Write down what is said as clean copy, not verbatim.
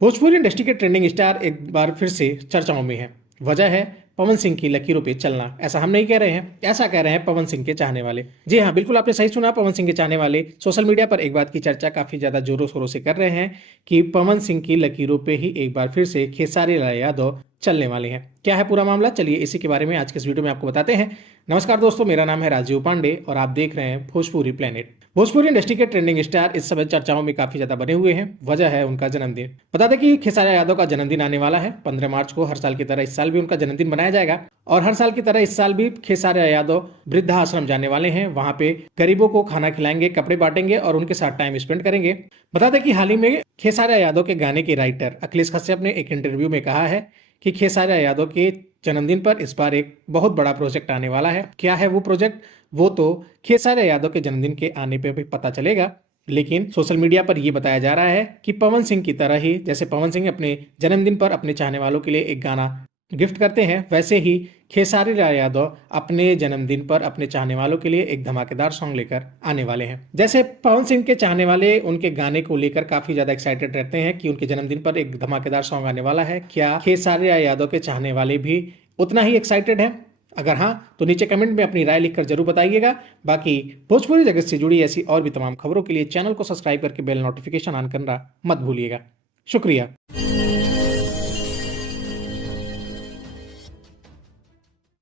Bhojpuri industry के trending star एक बार फिर से चर्चाओं में हैं। वजह है पवन सिंह की लकीरों पे चलना। ऐसा हम नहीं कह रहे हैं, ऐसा कह रहे हैं पवन सिंह के चाहने वाले। जी हाँ, बिल्कुल आपने सही सुना। पवन सिंह के चाहने वाले सोशल मीडिया पर एक बात की चर्चा काफी ज्यादा जोरों शोरों से कर रहे हैं कि पवन सिंह की लकीरों पे ही एक बार फिर से खेसारी लाल यादव चलने वाले हैं। क्या है पूरा मामला, चलिए इसी के बारे में आज के इस वीडियो में आपको बताते हैं। नमस्कार दोस्तों, मेरा नाम है राजीव पांडे और आप देख रहे हैं भोजपुरी प्लेनेट। भोजपुरी इंडस्ट्री के ट्रेंडिंग स्टार इस समय चर्चाओं में काफी ज्यादा बने हुए हैं। वजह है उनका जन्मदिन। बता दें कि खेसारी यादव का जन्मदिन आने वाला है 15 मार्च को। हर साल की तरह इस साल भी उनका जन्मदिन मनाया जाएगा और हर साल की तरह इस साल भी खेसारी यादव वृद्धाश्रम जाने वाले हैं। वहां पे गरीबों को खाना खिलाएंगे, कपड़े बांटेंगे और उनके साथ टाइम स्पेंड करेंगे। बता दें कि हाल ही में खेसारी यादव के गाने के राइटर अखिलेश कश्यप ने एक इंटरव्यू में कहा है कि खेसारी यादव के जन्मदिन पर इस बार एक बहुत बड़ा प्रोजेक्ट आने वाला है। क्या है वो प्रोजेक्ट, वो तो खेसारी यादव के जन्मदिन के आने पे भी पता चलेगा। लेकिन सोशल मीडिया पर यह बताया जा रहा है कि पवन सिंह की तरह ही, जैसे पवन सिंह अपने जन्मदिन पर अपने चाहने वालों के लिए एक गाना गिफ्ट करते हैं, वैसे ही खेसारी लाल यादव अपने जन्मदिन पर अपने चाहने वालों के लिए एक धमाकेदार सॉन्ग लेकर आने वाले हैं। जैसे पवन सिंह के चाहने वाले उनके गाने को लेकर काफी ज्यादा एक्साइटेड रहते हैं कि उनके जन्मदिन पर एक धमाकेदार सॉन्ग आने वाला है। क्या खेसारी लाल यादव के चाहने वाले भी उतना ही एक्साइटेड हैं? अगर हाँ तो नीचे कमेंट में अपनी राय लिखकर जरूर बताइएगा। बाकी भोजपुरी जगत से जुड़ी ऐसी और भी तमाम खबरों के लिए चैनल को सब्सक्राइब करके बेल नोटिफिकेशन ऑन करना मत भूलिएगा। शुक्रिया।